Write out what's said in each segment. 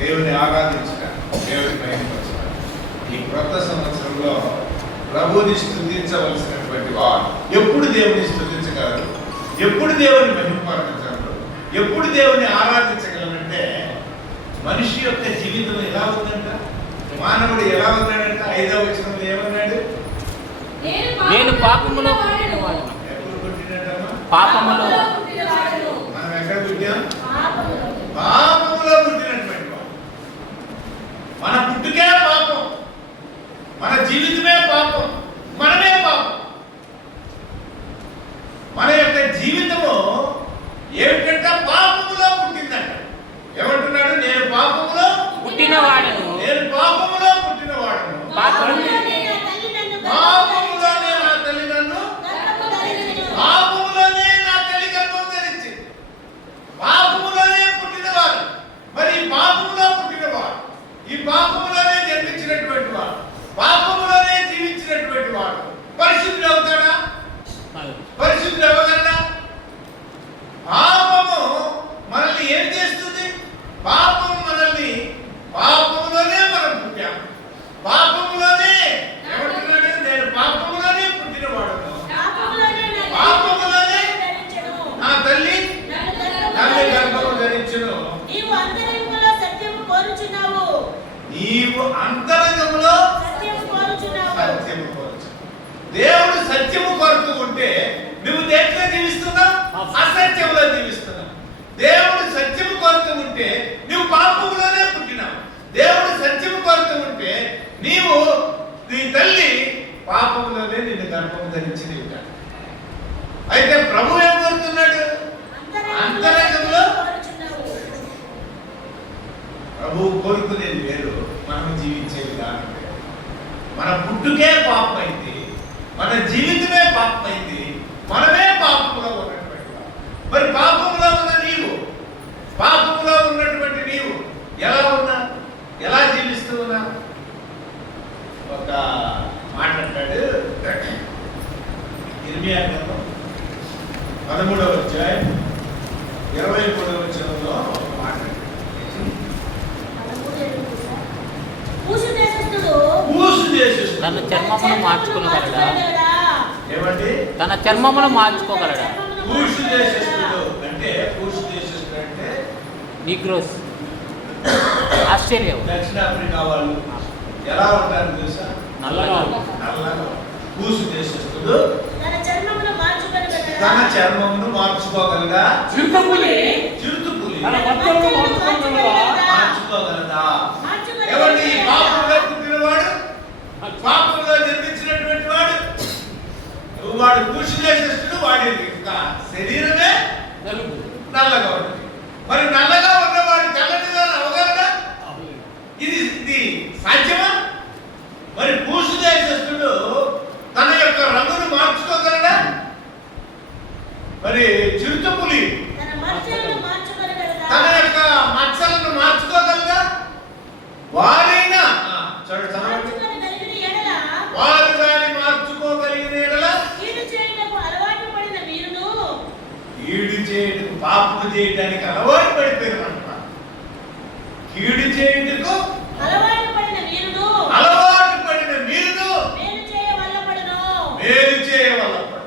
దేవుని ఆరాధించడానికి, దేవుని మహిమపరచడానికి ఈ క్రొత్త సంవత్సరంలో ప్రభుని స్తుతించవలసినటువంటి వారు ఎప్పుడు దేవుని స్తుతించగలరు, ఎప్పుడు దేవుని మహిమపరచగలరు, ఎప్పుడు దేవుని ఆరాధించగలరంటే మనిషి యొక్క జీవితం ఎలా ఉందంట, మానవుడు ఎలా ఉన్నాడంట. 5వ వచనంలో ఏమన్నాడు? నేను పాపములో పుట్టినవాడు. ఎప్పుడు పుట్టినట్టమ్మా? పాపములో. మనం ఎక్కడ పుట్టాం? పాపములో పుట్టినటువంటి వాడు. మన పుట్టుకే పాపం, మన జీవితమే పాపం, మనమే పాపం. మన యొక్క జీవితము ఏమిటంటే పాపములో పుట్టిందంట. ఏమంటున్నాడు? నేను పాపములో పుట్టినవాడను. నేను పాపములో పుట్టినవాడను. పాపములోనే నా తల్లి నన్ను, పాపములోనే నా తల్లి గర్భం ధరించింది. పాపములోనే పుట్టినవారు. మరి ఈ పాపములో పుట్టినవారు, ఈ పాపములోనే జన్మించినటువంటి వాడు, పాపములోనే జీవించినటువంటి వాడు పరిశుద్ధుడు అవుతాడా? పరిశుద్ధుడు అవ్వగలడా? పాపము మనల్ని ఏం చేస్తుంది? పాపము మనల్ని, పాపములోనే మనం పుట్టాం, పాపములోనే. ఏమంటున్నాడు? నేను పాపములోనే పుట్టినవాడను, పాపములోనే నా తల్లి గర్భము ధరించును. నీవు అంతరంగంలో సత్యము కోరుచున్నావు. దేవుడు సత్యము కోరుతూ ఉంటే నువ్వు దేంట్లో జీవిస్తున్నావు? అసత్యంలో జీవిస్తున్నావు. దేవుడు సత్యము కోరుతూ ఉంటే నువ్వు పాపములోనే పుట్టినావు. దేవుడు సత్యము కోరుతూ ఉంటే నీవు, నీ తల్లి పాపములోనే నిన్ను గర్భము ధరించి ఉంటాడు. అయితే ప్రభు ఏం కోరుతున్నాడు? అంతరంగంలో. ప్రభు కోరుకునేది వేరు, మనం జీవించే విధానం వేరు. మన పుట్టుకే పాపం అయింది, మన జీవితమే పాపం అయింది, మనమే పాపంలో ఉన్నటువంటి వాడు. మరి పాపంలో ఉన్న నీవు, పాపంలో ఉన్నటువంటి నీవు ఎలా ఉన్నా, ఎలా జీవిస్తూ ఉన్నా? ఒక మాట అంటాడు, ఇర్మియా గ్రంథం 13వ అధ్యాయం 23వ వచనంలో ఒక మాట. తన చర్మమును మార్చుకోగలడా? ఏమండి? తన చర్మమును మార్చుకోగలడా? కూషు దేశస్థుడు అంటే, కూషు దేశస్థుడు అంటే నీగ్రోస్, ఆస్ట్రేలియా, దక్షిణాఫ్రికా వాళ్ళు ఎలా ఉంటారు తెలుసా? నల్లగా. కూషు దేశస్థుడు తన చర్మమును మార్చుకోగలడా? తన చర్మమును మార్చుకోగలడా? చిరుతపులి మార్చుకోగలదా? ఎవరి? ఈ పాపంలో పుట్టినవాడు, పాపంలో జన్మించినటువంటి వాడు, వాడు కూషు దేశస్థుడు. వాడి శరీరమే నల్లగా ఉంటుంది. మరి నల్లగా ఉన్నవాడు తెల్లటిగా అవగలడా? ఇది సాధ్యమా? మరి కూషు దేశస్థుడు తన యొక్క రంగును మార్చుకోగలడా? మరి చిరుతపులి తన యొక్క మచ్చలను మార్చుకోగలదా? వారైనా వారు దాన్ని మార్చుకోగలిగిన ఎడల కీడు చేయటకు, పాపము చేయడానికి అలవాటు పడిపోయిన కీడు చేయుటకు అలవాటు పడిన మీరును మేలు చేయవలపడు.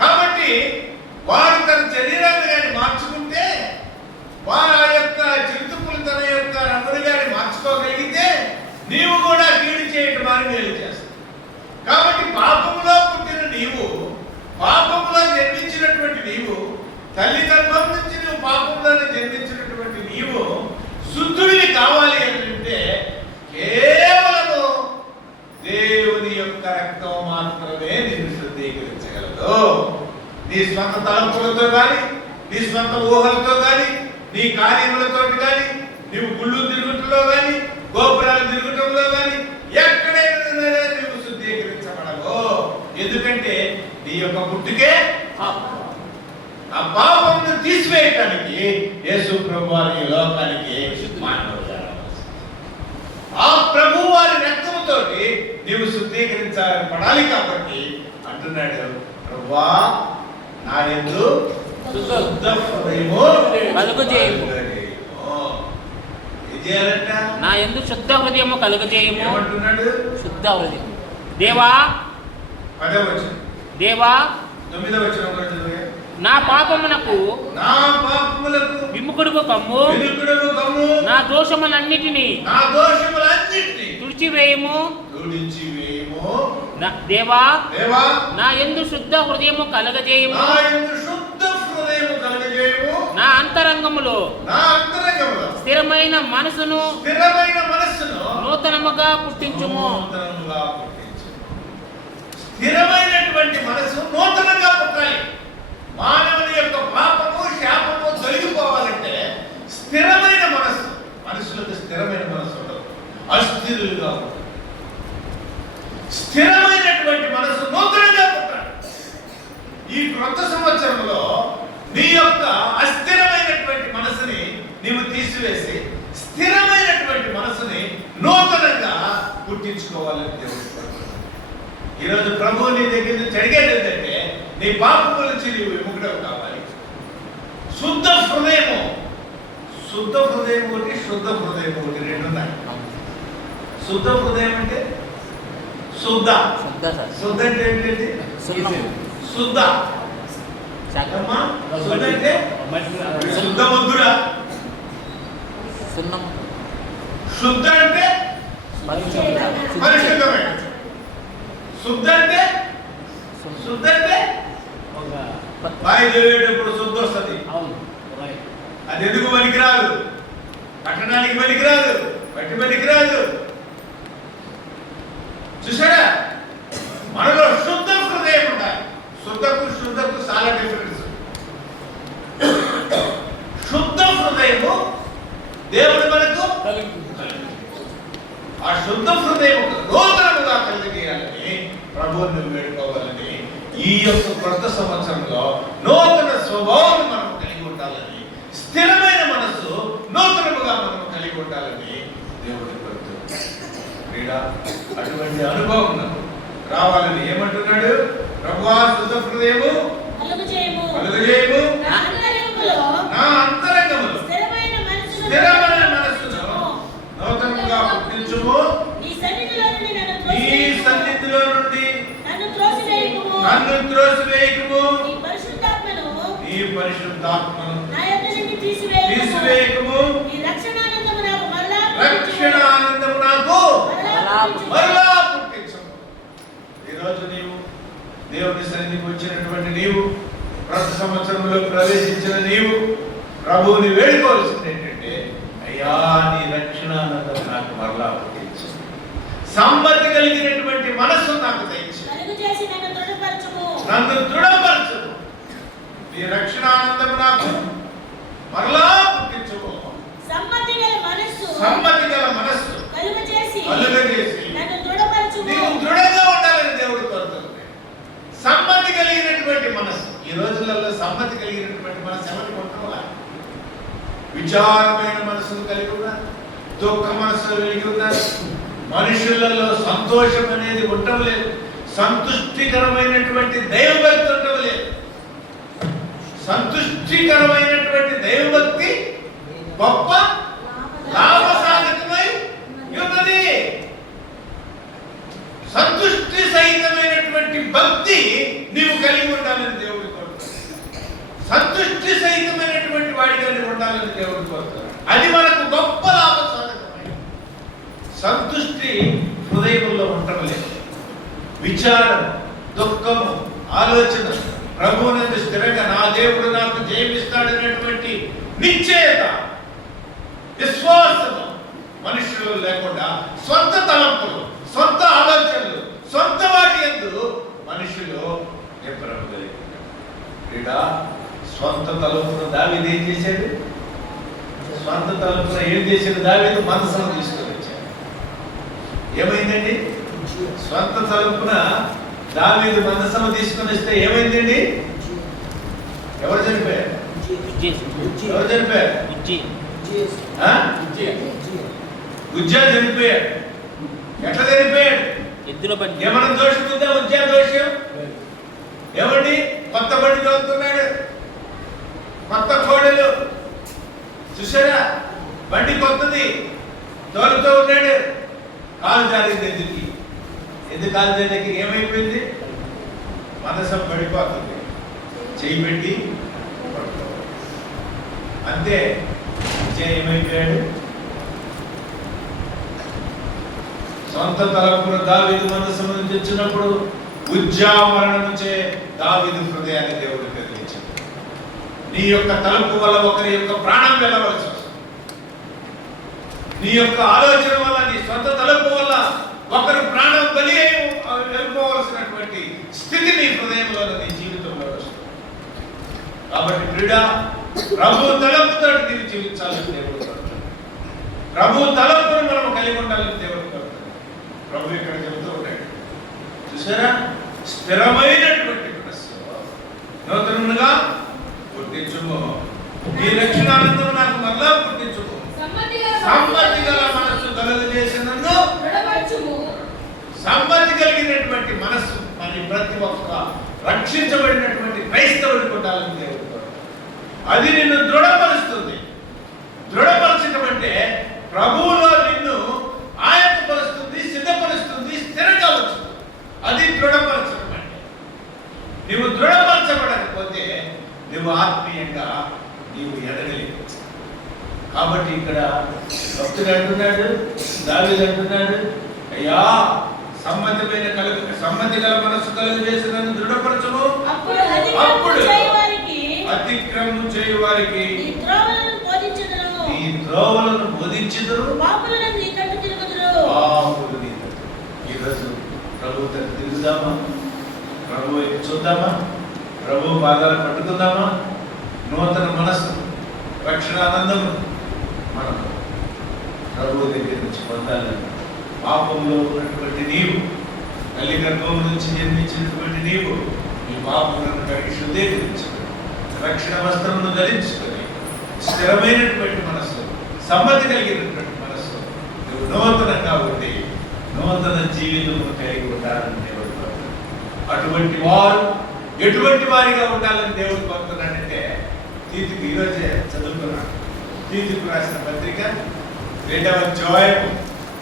కాబట్టి వారు తన శరీరాన్ని కానీ మార్చుకుంటే, వారు ఆ యొక్క చిరుతపులు తన యొక్క రంగుని కానీ మార్చుకోగలిగితే నీవు కూడా కీడు చేయటం వారిని మేలు చేస్తావు. కాబట్టి పాపములో పుట్టిన నీవు, పాపములో జన్మించినటువంటి నీవు, తల్లి గర్భం నుంచి నువ్వు పాపంలోనే జన్మించినటువంటి నీవు శుద్ధుడిని కావాలి అంటే కేవలము దేవుని యొక్క రక్తం మాత్రమే నిన్ను శుద్ధీకరించగలదు. నీ స్వంత తలంపులతో కానీ, నీ స్వంత ఊహలతో కానీ, నీ కార్యములతో కానీ, నీవు గుళ్ళు తిరుగుటలో కానీ, గోపురాలు తిరుగుటంలో కానీ ఎక్కడైనా నీవు శుద్ధీకరించబడవు. ఎందుకంటే నీ యొక్క పుట్టుకే ఆ పాపమును తీసివేయటానికి యేసు ప్రభు వారి ఈ లోకానికి మానవుడు. ఆ ప్రభు వారి రక్తముతో నీవు శుద్ధీకరించాలని పడాలి. కాబట్టి అంటున్నాడు, ప్రభువా నా యందు శుద్ధ హృదయము కలుగజేయుము. ఏం చేయాలంట? నా యందు శుద్ధ హృదయము కలుగజేయము. ఏమంటున్నాడు? శుద్ధ హృదయం. దేవా 10వ వచనం. దేవా 9వ వచనం కూడా చదివే. నా పాపమునకు నా పాపములకు విముఖుడుకు కమ్ము. విముఖుడుకు కమ్ము. నా దోషములన్నిటినీ తుడిచివేయము. దేవా దేవా నా యందు శుద్ధ హృదయము కలగజేయము. నా యందు శుద్ధ హృదయము కలగజేయము. నా అంతరంగములో స్థిరమైన మనసును నూతనముగా పుట్టించుము. స్థిరమైనటువంటి మనసు నూతనంగా పుట్టాలి. మానవుని యొక్క పాపము శాపము తొలగిపోవాలంటే స్థిరమైన మనసు. మనుషులకు స్థిరమైన మనసు ఉండదు, అస్థిరులుగా ఉంటుంది. స్థిరమైనటువంటి మనసు నూతనంగా పుట్టాలి. ఈ క్రొత్త సంవత్సరంలో నీ యొక్క అస్థిరమైనటువంటి మనసుని నీవు తీసివేసి స్థిరమైనటువంటి మనసుని నూతనంగా పుట్టించుకోవాలని దేవుడు ఈరోజు ప్రభువు నీ దగ్గర నుంచి అడిగేది ఏంటంటే నీ పాపముల నుంచి నీవు విముఖుడవు కావాలి. శుద్ధ హృదయము. శుద్ధ హృదయం ఒకటి, శుద్ధ హృదయం ఒకటి, రెండు ఉన్నాయి. శుద్ధ హృదయం అంటే శుద్ధ. శుద్ధ అంటే ఏంటంటే శుద్ధ. శుద్ధ అంటే శుద్ధ ముద్దురా. శుద్ధ అంటే పరిశుద్ధమైన. శుద్ధ అంటే బాయి చదివేటప్పుడు శుద్ధ వస్తుంది. అది ఎందుకు పనికిరాదు, కట్టడానికి పనికిరాదు, బట్టి పనికిరాదు. చూసారా, మనలో శుద్ధ హృదయం ఉండాలి. శుద్ధకు చాలా డిఫరెన్స్. శుద్ధ హృదయము దేవుడు మనకు ఆ శుద్ధ హృదయం నూతనముగా కలిగేయాలని ప్రభువుని వేడుకోవాలని ఈ యొక్క కొత్త సంవత్సరంలో నూతన స్వభావం మనం కలిగి ఉండాలని, స్థిరమైన మనస్సు నూతనముగా మనం కలిగి ఉండాలని దేవుడు కోరుతున్నాడు. అటువంటి అనుభవం నాకు రావాలని ఏమంటున్నాడు? ప్రభువా శుద్ధ హృదయము కలుగజేయము. నా అంతరంగములో స్థిరమైన మనస్సును నూతనముగా పుట్టించుము. నీ సన్నిధిలో నుండి నన్ను త్రోసివేయకుము. నీ పరిశుద్ధాత్మను తీసివేయకుము. రక్షణ ఆనందము నాకు మరలా పుట్టించుము. ఈరోజు నీవు దేవుని సన్నిధికి వచ్చినటువంటి నీవు, ప్రతి సంవత్సరంలో ప్రవేశించిన నీవు ప్రభువుని వేడుకోవాల్సింది ఏంటంటే, అయ్యా నీ రక్షణానందం నాకు మరలా పుట్టించు. సంపత్తి కలిగినటువంటి మనస్సు నాకు దయచేసి నన్ను దృఢపరచు. నీ రక్షణానందం నాకు మరలా పుట్టించుకో. సమ్మతి గల మనస్సు కలుగజేసి నీవు దృఢంగా ఉండాలని దేవుడు కోరుతుంది. సమ్మతి కలిగినటువంటి మనస్సు. ఈ రోజులలో సమ్మతి కలిగినటువంటి మనస్సు ఎవరికి ఉంటుందా? విచారమైన మనసును కలిగి ఉన్నారు, దుఃఖ మనస్సును కలిగి ఉన్నారు. మనుషులలో సంతోషం అనేది ఉండటం లేదు. సంతుష్టికరమైనటువంటి దైవభక్తి ఉండటం లేదు. సంతుష్టికరమైనటువంటి దైవభక్తి గొప్ప లాభసాధకమై ఉన్నది. సంతుష్టి సహితమైనటువంటి భక్తి నీవు కలిగి ఉండాలని దేవుడు కోరుతున్నాడు. సంతుష్టి సహితమైనటువంటి వాడిగా నీవు ఉండాలని దేవుడు కోరుతున్నాడు. అది మనకు గొప్ప లాభసాధకమై. సంతుష్టి హృదయంలో ఉండటం లేదు. విచారం, దుఃఖము, ఆలోచన ప్రభువునందు స్థిరంగా నా దేవుడు నాకు జయమిస్తాడనేటువంటి నిశ్చయత, విశ్వాసము మనుషులు లేకుండా సొంత తలంపులు, సొంత ఆలోచనలు, సొంత వాటి యందు మనుషులు నింపరగలిగారు. స్వంత తలంపును దావీదు ఏం చేశాడు? స్వంత తలంపున ఏం చేశాడు? దావీదు మనసును తీసుకొని వచ్చాడు. ఏమైందండి? స్వంత తలంపున దావీదు మనసును తీసుకొని వస్తే ఏమైందండి? ఎవరు చనిపోయారు? ఎవరు చనిపోయారు? ఉజ్జా చనిపోయాడు. ఎట్లా చనిపోయాడు? ఏమన్నా దోషం ఉందా? ఉజ్జా దోషం ఏమండి? కొత్త బండి తోలుతున్నాడు, కొత్త కోడలు. చూసారా? బండి కొత్తది, తోలుతూ ఉన్నాడు, కాలు జారింది. ఎందుకు కాలు జారికి ఏమైపోయింది? మనసం పడిపోతుంది, చేయి పెట్టి పడుకోవాలి. అంతే. ఏమైపోయాడు? సొంత తలపున దావీదు మనసు నుంచి వచ్చినప్పుడు ఉజ్జామరణముచే దావీదు హృదయాన్ని దేవుడు కదిలించాడు. నీ యొక్క తలుపు వల్ల ఒకరి యొక్క ప్రాణం వెళ్ళవలసి వస్తుంది. నీ యొక్క ఆలోచన వల్ల, నీ సొంత తలుపు వల్ల ఒకరు ప్రాణం బలి వెళ్ళిపోవలసినటువంటి స్థితి నీ హృదయంలో, నీ జీవితంలో వస్తుంది. కాబట్టి క్రీడ ప్రభు తలుపుతో నీవు జీవించాలని దేవుడు కోరుతాడు. ప్రభు తలుపును మనం కలిగి ఉండాలని దేవుడు కోరుతాడు. ప్రభు ఇక్కడ చెబుతూ ఉంటాడు, చూసారా, స్థిరమైనటువంటి మనస్సు నూతనముగా పుట్టించుము, ఈ రక్షణానందం నాకు మరలా పుట్టించుము, సమ్మతి గల మనస్సు కలుగజేసి నన్ను సమ్మతి కలిగినటువంటి మనస్సు మరి ప్రతి ఒక్క రక్షించబడినటువంటి క్రైస్తవుడికి ఉండాలని దేవుడు అది నిన్ను దృఢపరుస్తుంది. దృఢపరచడం అంటే ప్రభువులో నిన్ను ఆయత్తపరుస్తుంది, సిద్ధపరుస్తుంది, స్థిరంగా ఉంచుతుంది. అది దృఢపరచడం అంటే. నువ్వు దృఢపరచబడకపోతే నువ్వు ఆత్మీయంగా నీవు ఎదగలేవు. కాబట్టి ఇక్కడ భక్తుడు అంటున్నాడు, దావీదు అంటున్నాడు, అయ్యా సమ్మతి గల మనస్సు కలుగు చేసి నన్ను దృఢపరచము, అప్పుడు అతిక్రమం చేయు వారికి ఈ త్రోవలను బోధించుదురు, పాపులు నీ తట్టు తిరుగుదురు. ఈరోజు ప్రభు తట్టు తిరుగుదామా? ప్రభు చూద్దామా? ప్రభు పాదాలు పట్టుకుందామా? నూతన మనస్సు, రక్షణ ఆనందము మనం ప్రభు దగ్గర నుంచి పొందాలని, పాపంలో ఉన్నటువంటి నీవు, తల్లి గర్భం నుంచి జన్మించినటువంటి నీవు, నీ పాపములను కడిగి శుద్ధీకరించుకొని రక్షణ వస్త్రమును ధరించుకొని స్థిరమైనటువంటి మనస్సు, సమ్మతి కలిగినటువంటి మనస్సు, నువ్వు నూతనంగా ఉండి నూతన జీవితము కలిగి ఉండాలని దేవుడు కోరుతున్నాడు. అటువంటి వారు ఎటువంటి వారిగా ఉండాలని దేవుడు కోరుతున్నాడంటే, తీతుకు ఈరోజే చదువుకున్నాడు. తీతుకు రాసిన పత్రిక 2వ అధ్యాయం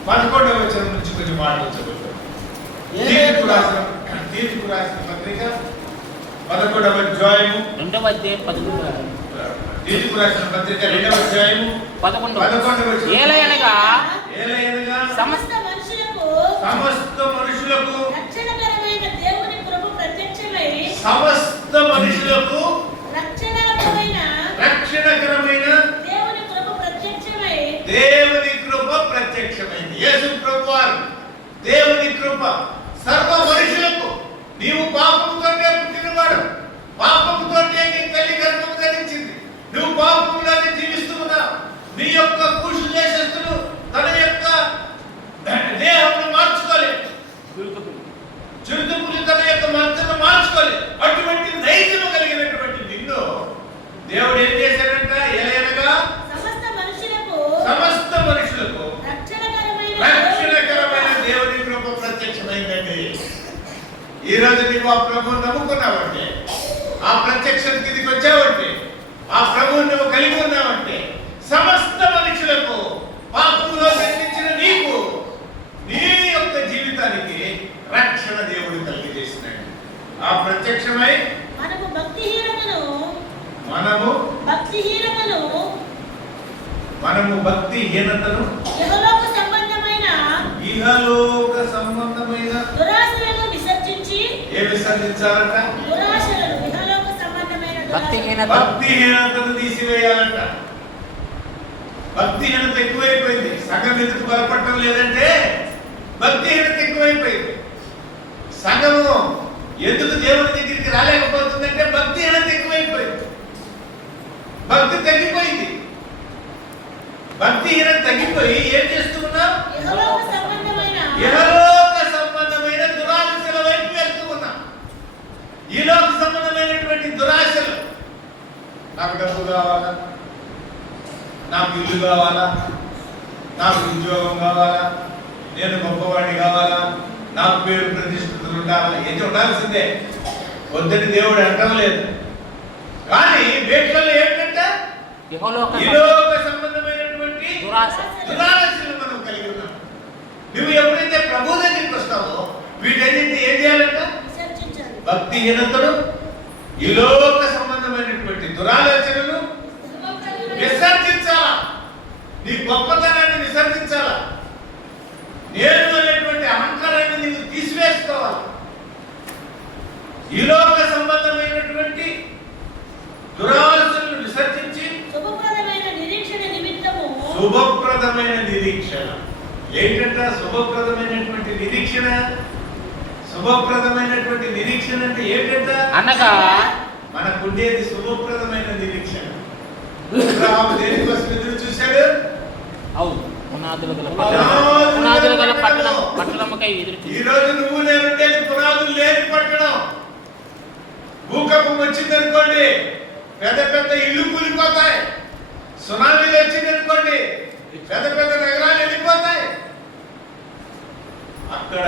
11వ వచనం నుంచి కొన్ని మాటలు చదువుతాం. తీతుకు రాసిన పత్రిక 11వ అధ్యాయము 2వ అధ్యాయం 11వ తీతుకు రాసిన పత్రిక 2వ అధ్యాయము 11వ వచనం. ఏలయనగా సమస్త మనుషులకు రక్షణకరమైన దేవుని కృప ప్రత్యక్షమై, సమస్త మనుషులకు రక్షణకరమైన దేవుని కృప ప్రత్యక్షమై, దేవుని కృప ప్రత్యక్షమైంది. యేసు ప్రభువారు దేవుని కృప సర్వ మనుషులకు. నీవు పాపముతోనే పుట్టినవాడు, పాపముతోనే నీ తల్లి గర్భము ధరించింది, నువ్వు పాపములోనే జీవిస్తూ ఉన్నావు. నీ యొక్క పురుషు దేశస్థుడు తన యొక్క దేహమును మార్చుకోలేదు, చురుకులు తన యొక్క మనసును మార్చుకోలేదు. అటువంటి నైజము కలిగినటువంటి నిన్ను దేవుడు ఏం చేశాడంట? ఎలాగనగా సమస్త మనుషులకు రక్షణకరమైన దేవుని కృప ప్రత్యక్షమైందండి. ఈ రోజు నీవు ఆ ప్రభువును నమ్ముకున్నావంటే, ఆ ప్రత్యక్షం కిందికి వచ్చావంటే, ఆ ప్రభువుని నువ్వు కలిగి ఉన్నావంటే, సమస్త మనుషులకు, పాపములో జన్మించిన నీకు, నీ యొక్క జీవితానికి రక్షణ దేవుడు కలిగజేసినాడు. ఆ ప్రత్యక్షమై మనము భక్తిహీనతను ఇహలోక సంబంధమైన దురాశలను విసర్జించి, విసర్జించాలంట? ఇహలోక సంబంధమైన భక్తిహీనతను తీసివేయాలంట. భక్తిహీనత ఎక్కువైపోయింది. సంఘం ఎందుకు బలపడటం లేదంటే భక్తిహీనత ఎక్కువైపోయింది. సంఘము ఎందుకు దేవుని దగ్గరికి రాలేకపోతుందంటే భక్తిహీనత ఎక్కువైపోయింది. భక్తి తగ్గిపోయింది. భక్తిహీనత తగ్గిపోయి ఏం చేస్తున్నాం? ఇహలోక సంబంధమైన దురాశల వైపు వెళ్తూ ఉన్నాం. ఈలోక సంబంధమైనటువంటి దురాశలు, నాకు డబ్బు కావాలా, నాకు ఇల్లు కావాలా, నాకు ఉద్యోగం కావాలా, నేను గొప్పవాడిని కావాలా, నాకు పేరు ప్రతిష్ఠితులు ఉండాలా, ఏది ఉండాల్సిందే, వద్దని దేవుడు అంటం లేదు. కానీ వీటిలో ఏంటంటే ఈలోక సంబంధమైనటువంటి దురాశలు మనం కలిగి ఉన్నాం. నువ్వు ఎప్పుడైతే ప్రభు దగ్గరికి వస్తావో వీటన్నింటినీ ఏం చేయాలంట? విసర్జించాలి. భక్తిహీనతలు, ఈ లోక సంబంధమైనటువంటి దురాలోచనలు విసర్జించాలా. నీ గొప్పతనాన్ని విసర్జించాలా. నేను అనేటువంటి అహంకారాన్ని నీవు తీసివేసుకోవాలి. ఈ లోక సంబంధమైనటువంటి దురాలోచనలు విసర్జించి శుభప్రదమైన నిరీక్షణ నిమిత్తము శుభప్రదమైన నిరీక్షణ. ఏంటంట శుభప్రదమైనటువంటి నిరీక్షణ? శుభప్రదమైనటువంటి నిరీక్షణ అంటే ఏంటంట? అనగా మనకుండేది శుభప్రదమైన నిరీక్షణ. అబ్రహాము దేనికోసం ఎదురు చూశాడు? అవును, పునాదులు గల పట్టణముకై ఎదురు ఈ రోజు నువ్వు నేనుండేది పునాదులు లేని పట్టణం. భూకంపం వచ్చిందనుకోండి, పెద్ద పెద్ద ఇల్లు కూలిపోతాయి. సునామీలు వచ్చిందనుకోండి, పెద్ద పెద్ద నగరాలు వెళ్ళిపోతాయి. అక్కడ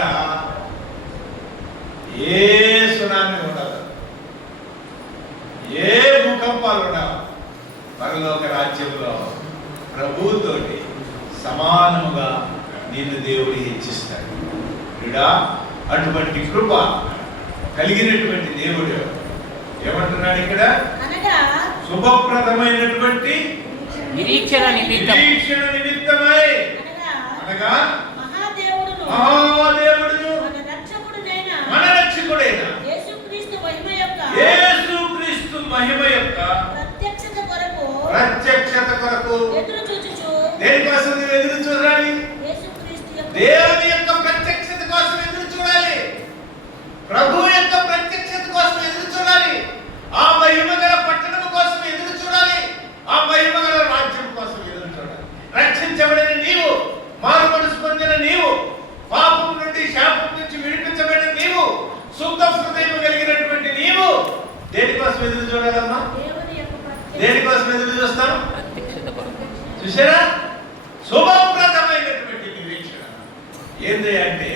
ఏ సునామీ ఉండదు, ఏ భూకంపాలు ఉండవు. పరలోక రాజ్యంలో ప్రభువుతోటి సమానముగా నిన్ను దేవుడు హెచ్చిస్తాడు. ఇడా అటువంటి కృప కలిగినటువంటి దేవుడు ఏమంటున్నాడు ఇక్కడ? అనగా శుభప్రదమైనటువంటి నిరీక్షణ నిమిత్తమై అనగా మహాదేవుడును మన రక్షకుడైన యేసుక్రీస్తు మహిమ యొక్క ప్రత్యక్షత కొరకు ఎదురు చూచుచు దేనికోసం నువ్వు ఎదురు చూడాలి? యేసుక్రీస్తు యొక్క దేవుని యొక్క ప్రత్యక్షత కోసం ఎదురు చూడాలి. ప్రభు యొక్క ప్రత్యక్షత కోసం ఎదురు చూడాలి. ఆ మహిమ గల పట్టణం కోసం ఎదురు చూడాలి. ఆ మహిమ గల రాజ్యం కోసం ఎదురు చూడాలి. రక్షించబడిన నీవు, మారు మనసు పొందిన నీవు, పాపం నుండి శాపం నుంచి విడిపించబడిన నీవు, శుద్ధ హృదయం కలిగినటువంటి నీవు దేనికోసం ఎదురు చూడాలమ్మా? దేవుని యొక్క ప్రత్యక్షత దేనికోసం ఎదురు చూస్తాం? ప్రత్యక్షత కొరకు. చూసారా? శుభప్రదమైనటువంటి నిరీక్షణ ఏంటి అంటే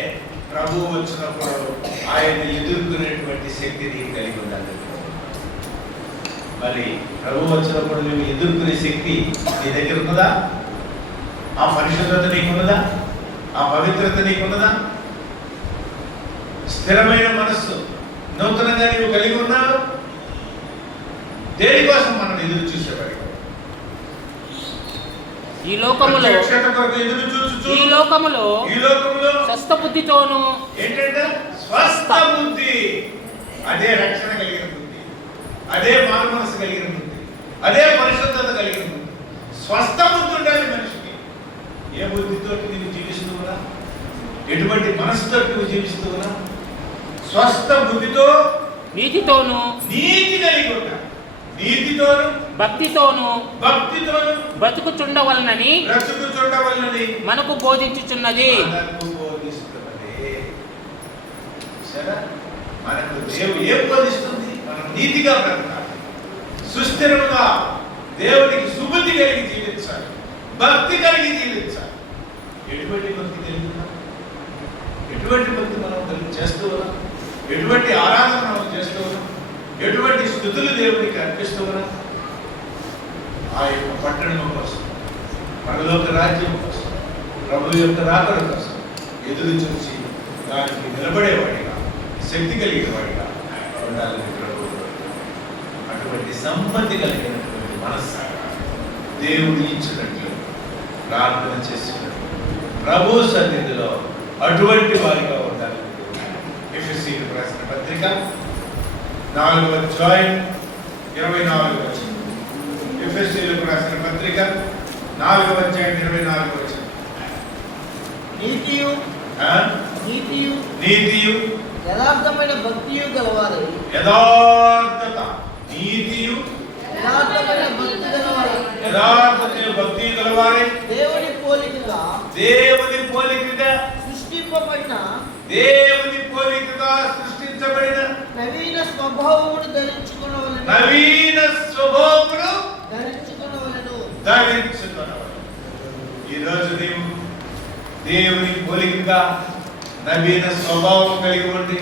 ప్రభువు వచ్చినప్పుడు ఆయన్ని ఎదుర్కొనేటువంటి శక్తిని కలిగి ఉండాలి. మరి ప్రభువు వచ్చినప్పుడు నువ్వు ఎదుర్కొనే శక్తి నీ దగ్గర ఉన్నదా? ఆ పరిశుద్ధత నీకున్నదా? ఆ పవిత్రత నీకున్నదా? స్థిరమైన మనస్సు నూతనంగా నీవు కలిగి ఉన్నావు? దేనికోసం మనం ఎదురు చూసేవాడి? ఈ లోకములో స్వస్థ బుద్ధితోను ఏంటంటే స్వస్థ బుద్ధి, అదే రక్షణ కలిగిన బుద్ధి, అదే మారు మనసు కలిగిన బుద్ధి, అదే పరిశుద్ధత కలిగిన బుద్ధి. స్వస్థ బుద్ధి ఉండాలి మనిషికి. ఏ బుద్ధితో నువ్వు జీవిస్తూ ఉన్నా, ఎటువంటి మనసుతో నువ్వు జీవిస్తూ ఉన్నా, స్వస్థ బుద్ధితో నీతితోను నీతి కలిగి ఉంటా, నీతితోను భక్తితోను బ్రతుకుచుండవలనని మనకు బోధించుచున్నది. మనకు దేవుడు ఏం బోధిస్తుంది? మనం నీతిగా బ్రతకాలి, సుస్థిరముగా దేవునికి సుబుద్ధి కలిగి జీవించాలి, భక్తి కలిగి జీవించాలి. ఎటువంటి భక్తి కలిగి ఉన్నాం? ఎటువంటి భక్తి మనం చేస్తూ ఉన్నాం? ఎటువంటి ఆరాధన మనం చేస్తూ ఉన్నాం? ఎటువంటి స్తుతులు దేవునికి అర్పిస్తూ ఉన్నాం? ఆ యొక్క పట్టణం కోసం, పరలోక రాజ్యం కోసం, ప్రభు యొక్క రాకడ కోసం ఎదురు చూసి దానికి నిలబడేవాడిగా, శక్తి కలిగిన వాడిగా ఉండాలని ప్రభు. అటువంటి సంపత్తి కలిగినటువంటి మనస్సు దేవుడు ఇచ్చినట్లు ప్రార్థన చేసినట్లు ప్రభు సన్నిధిలో అటువంటి వారిగా ఉండాలని. ఎఫెసీయులకు రాసిన పత్రిక 4వ అధ్యాయం 24వ వచనం. ఎఫెసీయులకు రాసిన పత్రిక 4వ అధ్యాయం 24వ వచనం. నీతియు యథార్థమైన భక్తియు గలవారై, యథార్థత, నీతియు యథార్థమైన భక్తి గలవారై, యథార్థతయు భక్తి గలవారై, దేవుని పోలికగా సృష్టింపబడిన నవీన స్వభావమును ధరించుకొనవలెను. ఈరోజు నీవు దేవుని పోలికగా నవీన స్వభావం కలిగి ఉండి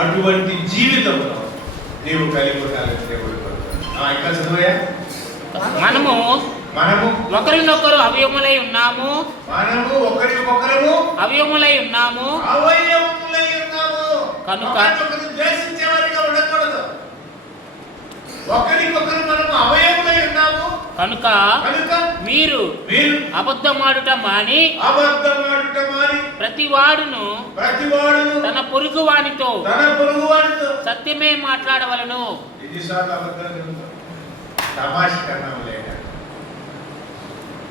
అటువంటి జీవితంలో నీవు కలిగి ఉండాలని దేవుడు కోరుతున్నాడు. ఇంకా చదువయ్యా. మనము ఒకరినొకరు అవయములై ఉన్నాము ఒకరికొకరము అవయములై ఉన్నాము అవయవములై ఉన్నాము. కనుక ఒకరినొకరు ద్వేషించేవారిగా ఉండకూడదు. ఒకరికొకరు మనము అవయములై ఉన్నాము. కనుక మీరు మీరు అబద్ధమాడుట మాని ప్రతివాడును తన పొరుగు వానితో సత్యమే మాట్లాడవలను. ఎన్నిసార్లు అబద్ధాలు చెబుతాం? తమాషా కన్నా లేక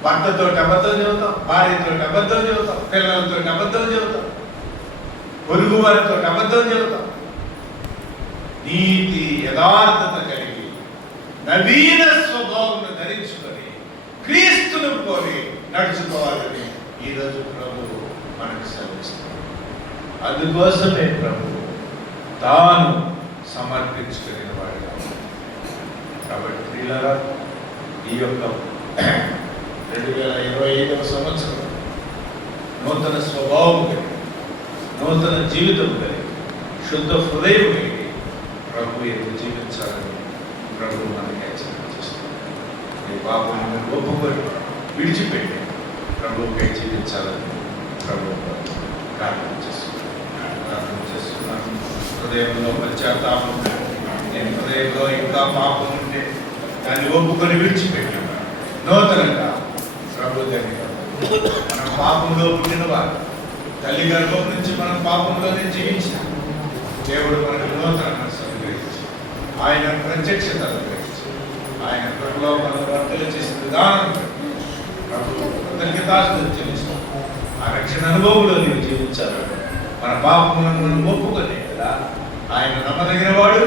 భర్తతో అబద్ధం చెబుతాం, భార్యతో అబద్ధం చెబుతాం, పిల్లలతో అబద్ధం చెబుతాం, పొరుగు వారితో అబద్ధం చెబుతాం. నీతి యథార్థత కలిగి నవీన స్వభావం ధరించుకొని క్రీస్తును కోరి నడుచుకోవాలని ఈరోజు ప్రభు మనకు సెలవిస్తాడు. అందుకోసమే ప్రభు తాను సమర్పించుకునే వాడుగా. కాబట్టి ప్రియులారా, ఈ యొక్క 2025వ సంవత్సరం నూతన స్వభావం కలిగి, నూతన జీవితం కలిగి, శుద్ధ హృదయం కలిగి ప్రభు ఎందుకు జీవించాలని ప్రభు మనకి హెచ్చరిక చేస్తున్నాడు. ఈ పాపను ఒప్పుకొని విడిచిపెట్టి ప్రభువుకై జీవించాలని ప్రభు ప్రార్థన చేస్తున్నాను. హృదయంలో పశ్చాత్తాపం, నేను హృదయంలో ఇంకా పాపం ఉంటే దాన్ని ఒప్పుకొని విడిచిపెట్టాను. నూతనంగా ప్రభు దగ్గర మనం పాపంలో పుట్టిన వారు, తల్లి గర్భం నుంచి మనం పాపంలోనే జీవించిన దేవుడు మనకు నూతన మనసు అనుగ్రహించి, ఆయన ప్రత్యక్షత అనుగ్రహించి, ఆయన ప్రభులో మనం వర్తలు చేసిన విధానం ప్రభు కృతజ్ఞతాస్తుతులు చెల్లిస్తాం. ఆ రక్షణ అనుభవంలో నీవు జీవించాలని మన పాపములను మనం ఒప్పుకొని కదా ఆయన నమ్మదగిన వాడు,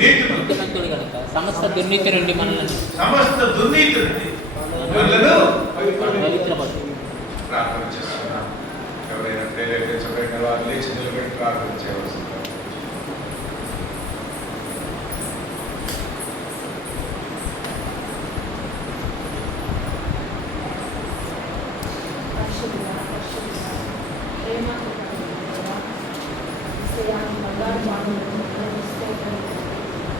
నీతిమంతుడు గనుక సమస్త దుర్నీతి నుండి మనలను పవిత్రపరచు. ప్రార్థన చేస్తున్నాం. ఎవరైనా ప్రేరేపించబడిన వారు లేచి నిలబడి ప్రార్థన చేయవలసింది. ప్రేమ